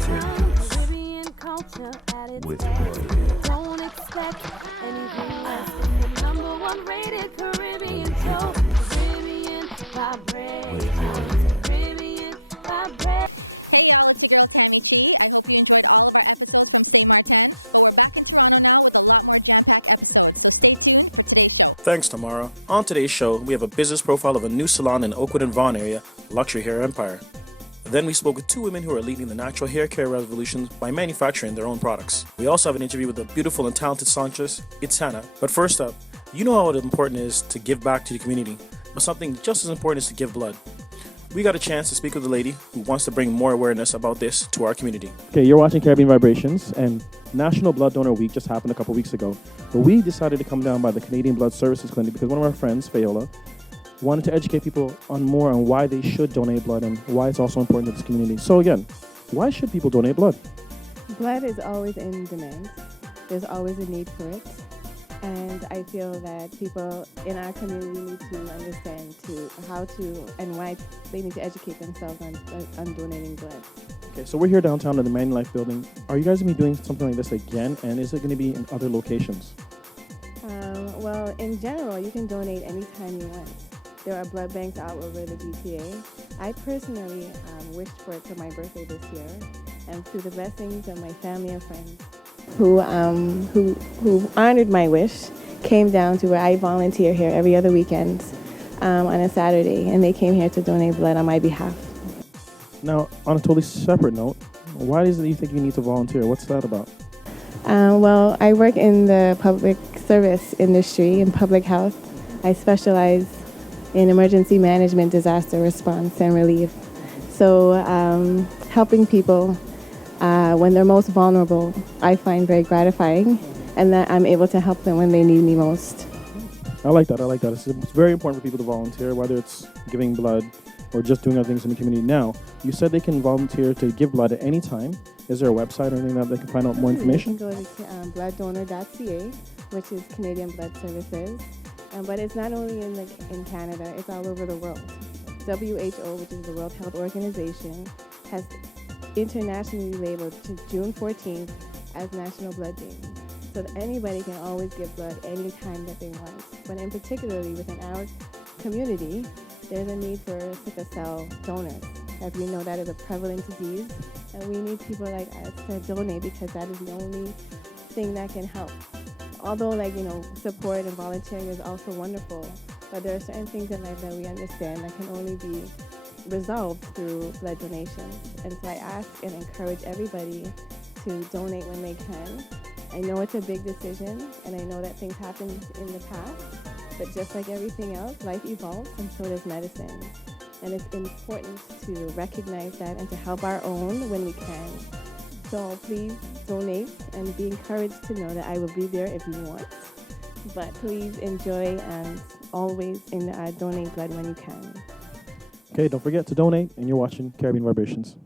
Caribbean culture at its best. Don't expect anything less. It's the #1 rated Caribbean show. Caribbean vibration. Caribbean vibration. Hey y'all, it's your girl Tammy Chee. I hope you enjoyed all of our episodes from Saint Martin, but we're back in Toronto now with a lot more jam-packed episodes, so stay tuned for today's show. Thanks, Tamara. On today's show, we have a business profile of a new salon in Oakwood and Vaughan area, Luxury Hair Empire. Then we spoke with two women who are leading the natural hair care revolution by manufacturing their own products. We also have an interview with a beautiful and talented songstress, Etana. But first up, you know how important it is to give back to the community, but something just as important is to give blood. We got a chance to speak with a lady who wants to bring more awareness about this to our community. Okay, you're watching Caribbean Vibrations, and National Blood Donor Week just happened a couple weeks ago. But we decided to come down by the Canadian Blood Services Clinic because one of our friends, Fayola, wanted to educate people on more on why they should donate blood and why it's also important to this community. So again, why should people donate blood? Blood is always in demand. There's always a need for it. And I feel that people in our community need to understand how to and why they need to educate themselves on donating blood. Okay, so we're here downtown in the Manulife building. Are you guys going to be doing something like this again, and is it going to be in other locations? Well, in general, you can donate anytime you want. There are blood banks all over the GTA. I personally wished for it for my birthday this year, and through the blessings of my family and friends who honored my wish, came down to where I volunteer here every other weekend on a Saturday, and they came here to donate blood on my behalf. Now, on a totally separate note, why is it you think you need to volunteer? What's that about? Well, I work in the public service industry in public health. I specialize in emergency management, disaster response, and relief. So helping people when they're most vulnerable, I find very gratifying, and that I'm able to help them when they need me most. I like that. It's very important for people to volunteer, whether it's giving blood or just doing other things in the community. Now, you said they can volunteer to give blood at any time. Is there a website or anything that they can find out more information? You can go to blooddonor.ca, which is Canadian Blood Services. But it's not only in Canada, it's all over the world. WHO, which is the World Health Organization, has internationally labeled to June 14th as National Blood Day. So that anybody can always give blood anytime that they want. But in particularly within our community, there's a need for sickle cell donors. As we know, that is a prevalent disease, and we need people like us to donate because that is the only thing that can help. Although, support and volunteering is also wonderful, but there are certain things in life that we understand that can only be resolved through blood donations. And so I ask and encourage everybody to donate when they can. I know it's a big decision, and I know that things happened in the past, but just like everything else, life evolves, and so does medicine. And it's important to recognize that and to help our own when we can. So please donate and be encouraged to know that I will be there if you want. But please enjoy and always donate blood when you can. Okay, don't forget to donate, and you're watching Caribbean Vibrations.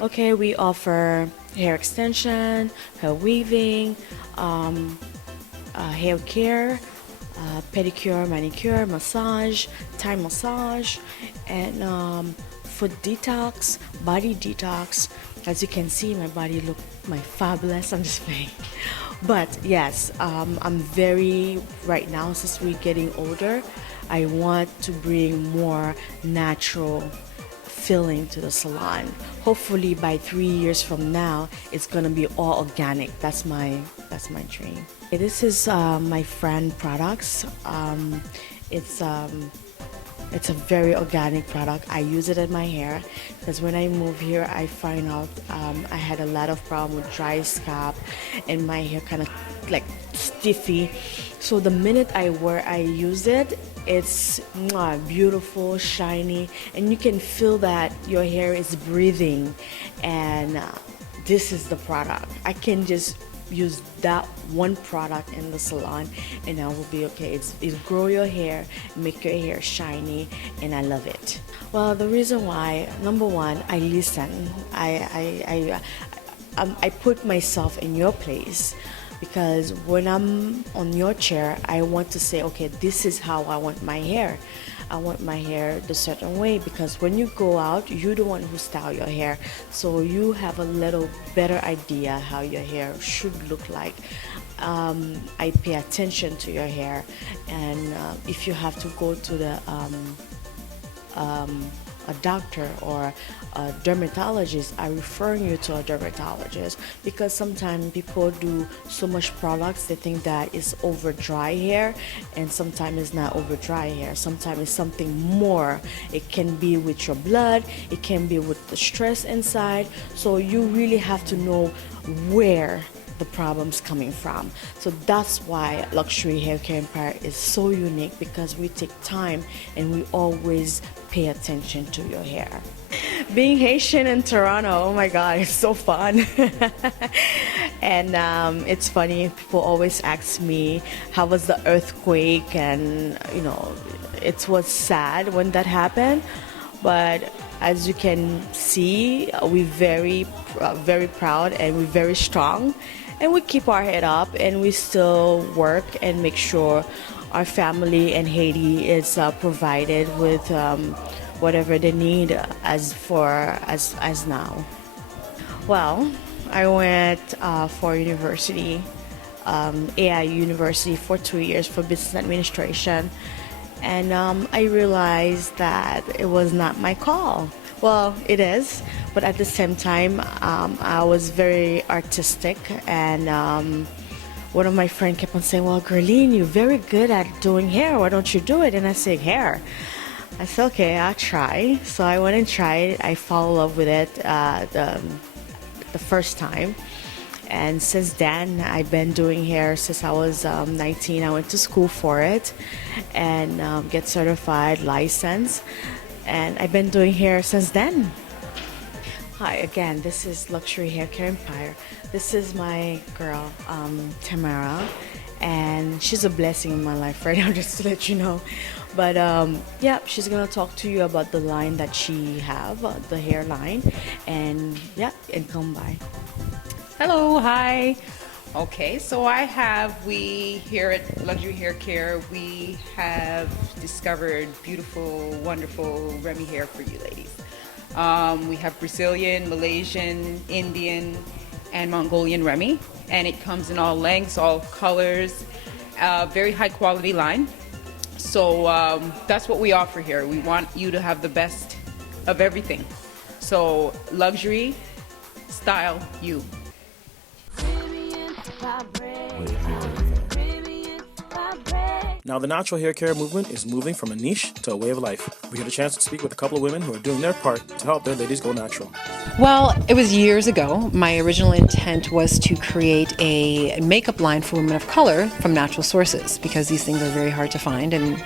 Okay, we offer hair extension, hair weaving, hair care, pedicure, manicure, massage, Thai massage, and foot detox, body detox. As you can see, my body look fabulous. I'm just playing. But yes, I'm very, right now, since we're getting older, I want to bring more natural feeling to the salon. Hopefully by 3 years from now, it's gonna be all organic. That's my dream. This is my friend products. It's a very organic product. I use it in my hair because when I moved here, I find out I had a lot of problem with dry scalp and my hair kind of like stiffy. So the minute I use it, it's beautiful, shiny, and you can feel that your hair is breathing. And this is the product. I can just use that one product in the salon and I will be okay. It grow your hair, make your hair shiny, and I love it. Well, the reason why, number one, I listen. I put myself in your place, because when I'm on your chair, I want to say, okay, this is how I want my hair. I want my hair the certain way, because when you go out, you're the one who style your hair, so you have a little better idea how your hair should look like. I pay attention to your hair, and if you have to go to a doctor or a dermatologist, I refer you to a dermatologist, because sometimes people do so much products, they think that it's over dry hair, and sometimes it's not over dry hair. Sometimes it's something more. It can be with your blood, it can be with the stress inside, so you really have to know where the problem's coming from. So that's why Luxury Hair Care Empire is so unique, because we take time and we always pay attention to your hair. Being Haitian in Toronto, oh my God, it's so fun. And it's funny, people always ask me how was the earthquake, and it was sad when that happened, but as you can see, we're very proud, and we're very strong, and we keep our head up, and we still work and make sure our family in Haiti is provided with whatever they need as now. Well, I went for university, AIU University, for 2 years for business administration, and I realized that it was not my call. Well, it is, but at the same time, I was very artistic, and one of my friends kept on saying, well, Gerline, you're very good at doing hair, why don't you do it? And I said, hair? I said, okay, I'll try. So I went and tried. I fell in love with it the first time. And since then, I've been doing hair since I was 19. I went to school for it and get certified, licensed. And I've been doing hair since then. Hi, again, this is Luxury Hair Care Empire. This is my girl, Tamara. And she's a blessing in my life right now, just to let you know. But yeah, she's gonna talk to you about the line that she have, the hair line, and yeah, and come by. Hello, hi. Okay, so we here at Luxury Hair Care, we have discovered beautiful, wonderful Remy hair for you ladies. We have Brazilian, Malaysian, Indian, and Mongolian Remy, and it comes in all lengths, all colors, very high quality line. So that's what we offer here. We want you to have the best of everything. So luxury, style, you. Now, the natural hair care movement is moving from a niche to a way of life. We had a chance to speak with a couple of women who are doing their part to help their ladies go natural. Well, it was years ago. My original intent was to create a makeup line for women of color from natural sources, because these things are very hard to find, and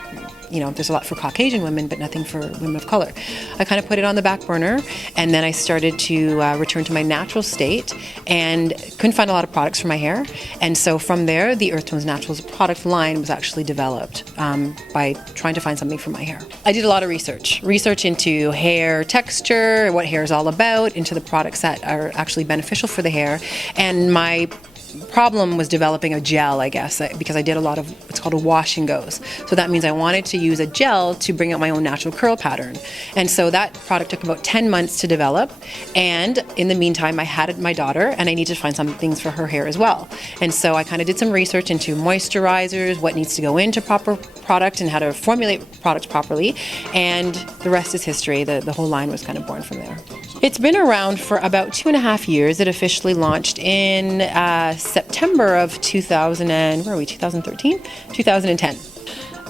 there's a lot for Caucasian women, but nothing for women of color. I kind of put it on the back burner, and then I started to return to my natural state, and couldn't find a lot of products for my hair. And so from there, the Earth Tones Naturals product line was actually developed by trying to find something for my hair. I did a lot of research into hair texture, what hair is all about, into the products that are actually beneficial for the hair. And my problem was developing a gel, I guess, because I did a lot of what's called a wash and goes. So that means I wanted to use a gel to bring out my own natural curl pattern. And so that product took about 10 months to develop. And in the meantime, I had my daughter, and I needed to find some things for her hair as well. And so I kind of did some research into moisturizers, what needs to go into proper product, and how to formulate products properly. And the rest is history. The whole line was kind of born from there. It's been around for about 2.5 years. It officially launched in September of 2013? 2010.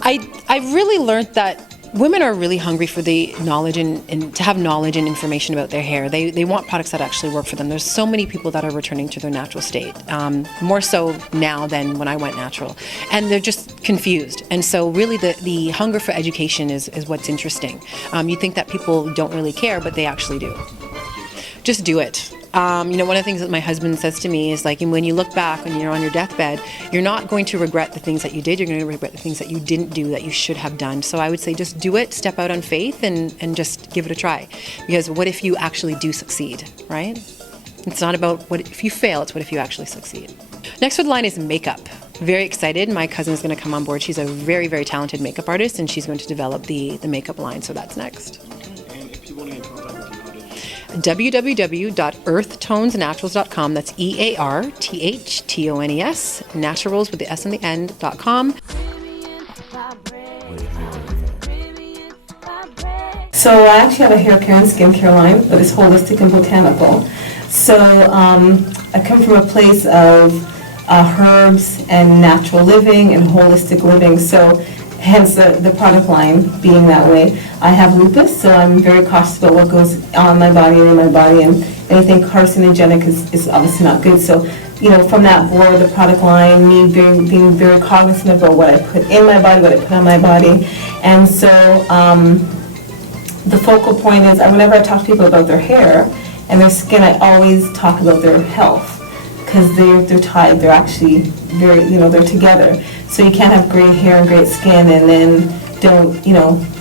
I really learned that women are really hungry for the knowledge and to have knowledge and information about their hair. They want products that actually work for them. There's so many people that are returning to their natural state, more so now than when I went natural. And they're just confused. And so really the hunger for education is what's interesting. You think that people don't really care, but they actually do. Just do it. One of the things that my husband says to me is, like, when you look back when you're on your deathbed, you're not going to regret the things that you did. You're going to regret the things that you didn't do that you should have done. So I would say just do it, step out on faith, and just give it a try. Because what if you actually do succeed, right? It's not about what if you fail, it's what if you actually succeed. Next with line is makeup. Very excited. My cousin is going to come on board. She's a very, very talented makeup artist, and she's going to develop the makeup line. So that's next. And if people want to get in contact with you, how do www.earthtonesnaturals.com. That's EARTHTONES, naturals with the S on the end.com. So I actually have a hair care and skincare line, but it's holistic and botanical. So I come from a place of herbs and natural living and holistic living, so hence the product line being that way. I have lupus, so I'm very cautious about what goes on my body and in my body, and anything carcinogenic is obviously not good. So, you know, from that board, the product line, me being very cognizant about what I put in my body, what I put on my body. And so the focal point is, whenever I talk to people about their hair and their skin, I always talk about their health, because they're tied, they're actually, they're together. So you can't have great hair and great skin and then don't,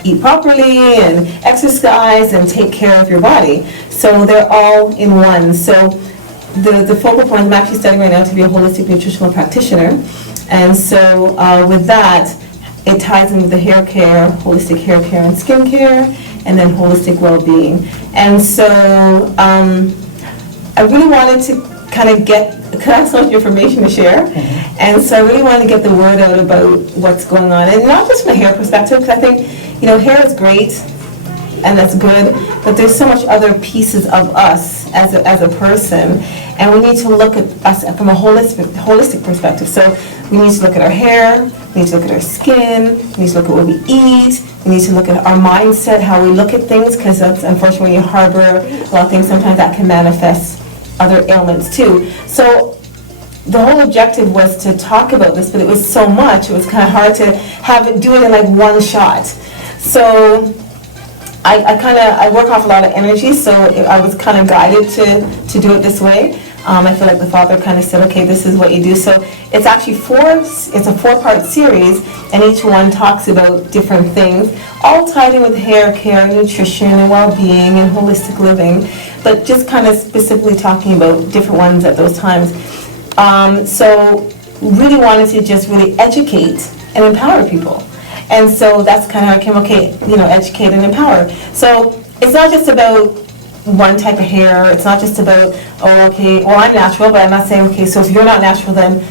eat properly and exercise and take care of your body. So they're all in one. So the focal point, I'm actually studying right now to be a holistic nutritional practitioner. And so with that, it ties in with the hair care, holistic hair care and skin care, and then holistic well-being. And so I really wanted to kind of because I have so much information to share, and so I really wanted to get the word out about what's going on, and not just from a hair perspective, because I think, hair is great, and that's good, but there's so much other pieces of us as a person, and we need to look at us from a holistic perspective. So we need to look at our hair, we need to look at our skin, we need to look at what we eat, we need to look at our mindset, how we look at things, because that's unfortunately when you harbor a lot of things, sometimes that can manifest other ailments too. So the whole objective was to talk about this, but it was so much, it was kind of hard to do it in like one shot. So I work off a lot of energy, so I was kind of guided to do it this way. I feel like the Father kind of said, okay, this is what you do. So it's actually it's a 4-part series, and each one talks about different things, all tied in with hair care, nutrition, and well-being, and holistic living, but just kind of specifically talking about different ones at those times. So really wanted to just really educate and empower people. And so that's kind of how I came, educate and empower. So it's not just about one type of hair, it's not just about, I'm natural, but I'm not saying, so if you're not natural, then,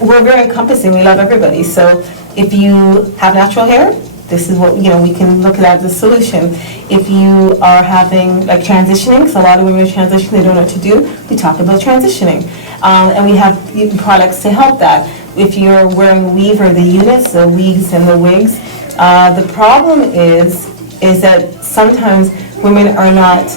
we're very encompassing, we love everybody. So if you have natural hair, this is what, we can look at as a solution. If you are having, transitioning, because a lot of women are transitioning, they don't know what to do, we talk about transitioning. And we have products to help that. If you're wearing weave or the units, the wigs and the wigs, the problem is that sometimes women are not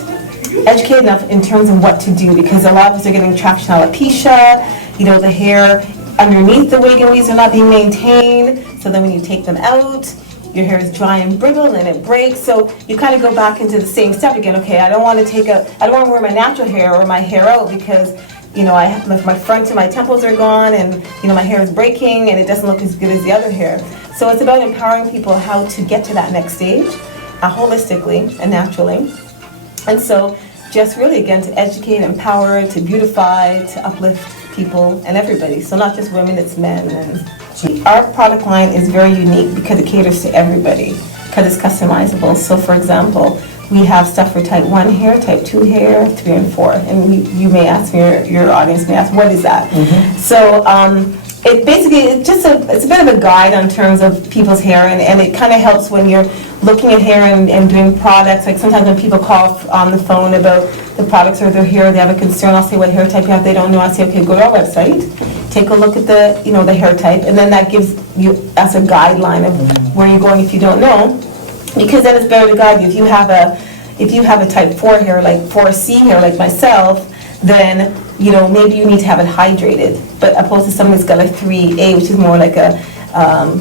educated enough in terms of what to do, because a lot of us are getting traction alopecia, the hair underneath the wig and weaves are not being maintained, so then when you take them out, your hair is dry and brittle and then it breaks, so you kind of go back into the same step again. Okay, I don't want to wear my natural hair or my hair out because I have my front and my temples are gone, and my hair is breaking and it doesn't look as good as the other hair. So it's about empowering people how to get to that next stage, holistically and naturally. And so just really, again, to educate, empower, to beautify, to uplift people and everybody. So not just women, it's men. And our product line is very unique because it caters to everybody, because it's customizable. So for example, we have stuff for type 1 hair, type 2 hair, 3 and 4. And you may ask, your audience may ask, what is that? So it basically, it's a bit of a guide on terms of people's hair, and it kind of helps when you're looking at hair and doing products. Like sometimes when people call on the phone about the products or their hair, they have a concern, I'll say what hair type you have, they don't know, I say, okay, go to our website, take a look at the hair type, and then that gives you, that's a guideline of where you're going if you don't know. Because then it's better to guide you. If you have a type 4 hair, like 4C hair, like myself, then maybe you need to have it hydrated. But opposed to somebody that's got a 3A, which is more like a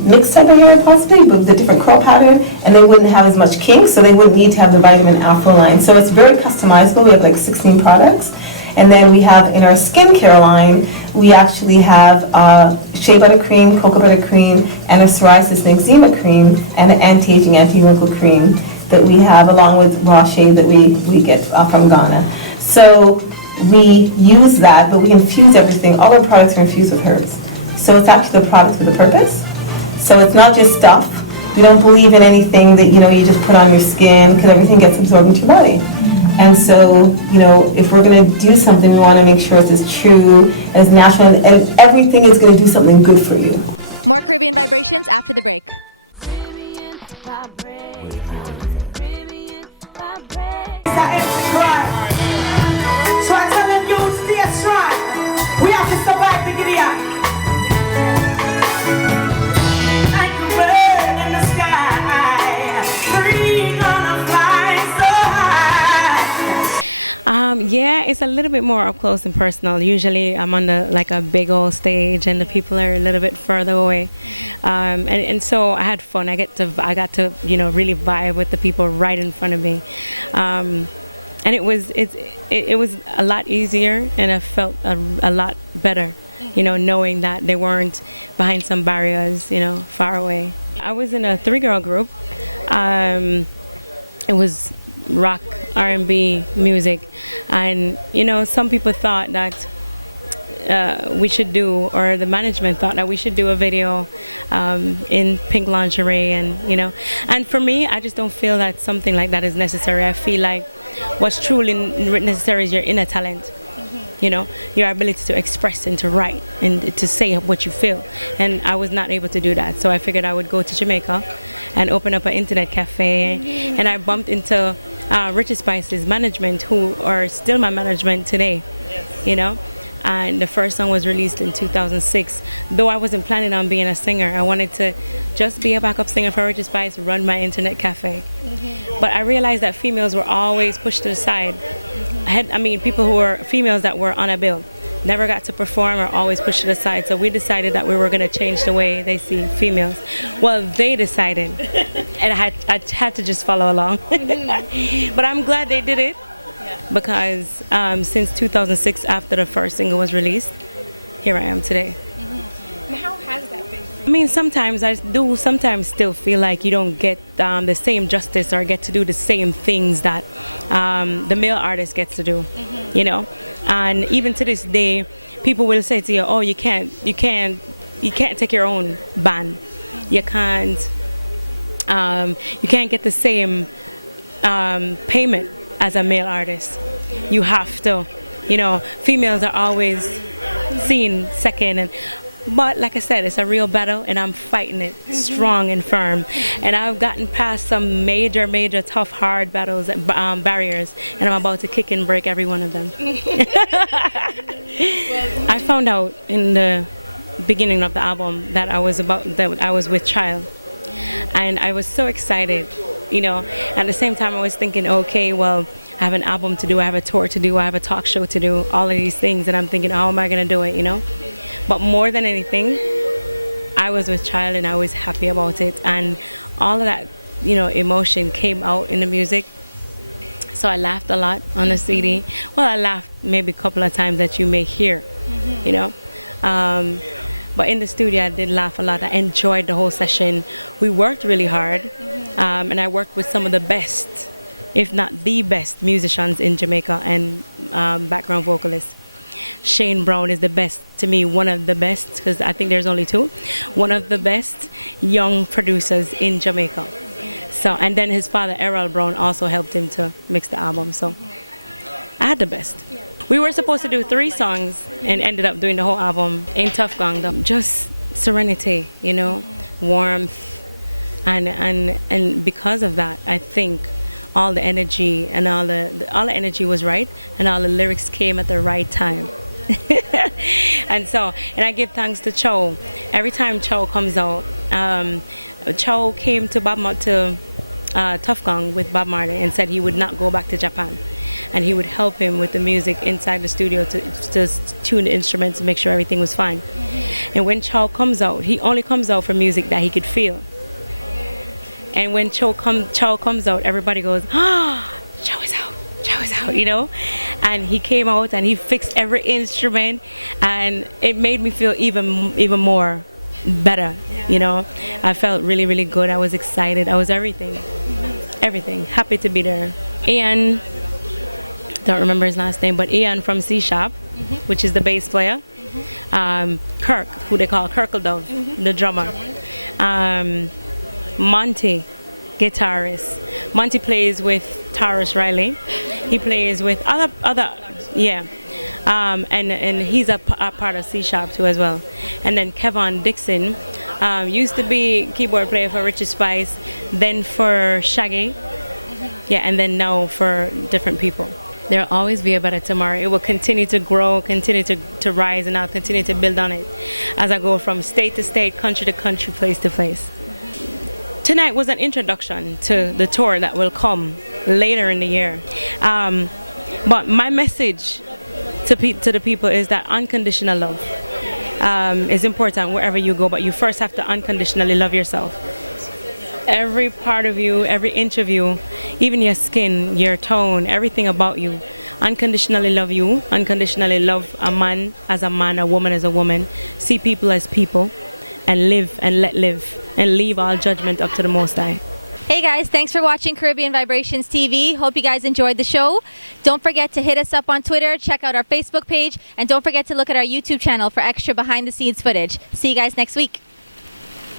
mixed type of hair, possibly, but with a different curl pattern, and they wouldn't have as much kink, so they wouldn't need to have the vitamin Afro line. So it's very customizable. We have like 16 products. And then we have in our skincare line, we actually have shea butter cream, cocoa butter cream, and a psoriasis and eczema cream, and an anti-aging, anti-wrinkle cream that we have along with raw shea that we get from Ghana. So we use that, but we infuse everything. All our products are infused with herbs. So it's actually the product with a purpose. So it's not just stuff. We don't believe in anything that, you know, you just put on your skin, because everything gets absorbed into your body. And so, you know, if we're going to do something, we want to make sure it's as true, as natural, and everything is going to do something good for you. More Caribbean vibrations after the break. So I tell them, you stay strong. We have to survive the Gideon. Like a bird in the sky, free gonna fly so high. Yeah, it's a little bit more up close and personal. Usually I'm on like a big old stage and the people are a little bit further away. And so I had fun. I got to, you know, really vibe with the people right in front of me. And it was a lot easier, and I felt a lot better, you know, knowing that they weren't behind some barriers, you know, far away. I was in a 3-girl group. It was rock, R&B music, and you know, some people thought that we should do, or the management thought that we should do a video in pink lingerie, and you know, and for me, I just don't feel that something like that is necessary. I feel like what's truly necessary is your inner talent, you know, your ability to express and to write and to say what you feel. And I was not able to do that, so I figured I would go to Jamaica and open up an internet cafe. And I bumped into Reggae Spice's management, who are still my management today, you know. And the first song was released in 2006. Though I wasn't planning on being a singer, I wanted to just be a backup singer for Reggae Spice, run my internet cafe. But I realized that females were always pushed to the side. People who were females that were on a bill never got to perform, or always pushed to the side. So we decided that we were going to change the way they see females. Well, they decided, and I had to just follow along. But I'm glad they did it. Because since 2006, after the first single was released, here I am today. And how has that been? I mean, sometimes I do still feel like you don't get the same justice or get to do the same things that the male artist gets to do, you know. And even to this day, people will say to you, "Oh, you can't take your own band. You can't get the same payment as a male artist. You have to, you know, females are always seen second." But like I said, it's a real battle, and I'm fighting it strong and firm. And I've gotten past some major tough, hard battles, barriers, and I'm about to kick and break every one of them. I found out in the beginning of the album that I was with child, and I was so excited. You know, at the same time I was thinking, okay, well, I have an album to do, I have a tour to do, I have a talk show to do, all of these things, and I'm thinking, how am I going to do it, you know? But more than anything, I was with child, and I was happy about it, and all of that, you know, emotion came out in the music. So I laughed a lot on the CD. Well, I laughed maybe a couple of times that you may hear, you know. But in the studio, I did laugh a lot. I enjoyed the whole session. We worked really hard. And I worked with some of the best, if not the best, musicians in Jamaica and background vocalists. Shane Brown is the best, to me, one of the best, because I think there's only two, one of the best young producers in Jamaica. So, and then his father, Errol Brown, also helped him to mix the album. So I had the best. We were supposed to do 3 songs and ended up doing the whole album in Tough Gang. Just serenity, you know, warmth. And because of that, I think all the energy and all the energy was right, and all the lyrics came at the right time. And I give thanks to Cho. Every time Cho comes out, Cho came to Tough Gang with Bob Marley and said he would not go back to Japan, and he would help him with the music inside the studio to tune the instruments and make sure everything was fine. And when Cho comes out, he only comes out for music that he could feel. And when Cho comes out, everybody goes, "Ah, oh, Cho is out," you know. And he came out and he fixed every instrument, and it made me feel even more better, you know. I felt really good. I was excited. I was everything. Happy to be there. Ian, don't remember his last name, but Ian from C Shop, which is the bass player. Kirk, who they call Kirkledove, the drummer. Monty, guitarist. Monty plays with Taurus Riley. He plays with other and he's a part of C Sharp too as well. And then Kevin Dixon used to be keyboard player for Richard Spice, then for Shaggy, and then now for different people. There'll always be a better tomorrow. It will continue to grow, continue to rise, and I'll continue to build on it as I go from state to state, country to country, place to place. Tonight was an introduction to the tour that will come later in the year. But my message to the people is that unconditional love is important wherever you go, but you first have to unconditionally love yourself. Every part of you, every inch of you, even your skin, your tone, everything about you, unconditionally love you, unconditionally love a man as a man, a woman as a woman, see people as people, and live and let live, and leave all judgment up to the Most High. Hey guys, thanks for watching Caribbean Vibrations TV. Hope you guys enjoyed the show. Don't forget to hit us up on Twitter, check out our Facebook page, and don't forget to look at our YouTube channel for extra behind the scenes footage. See you guys next week.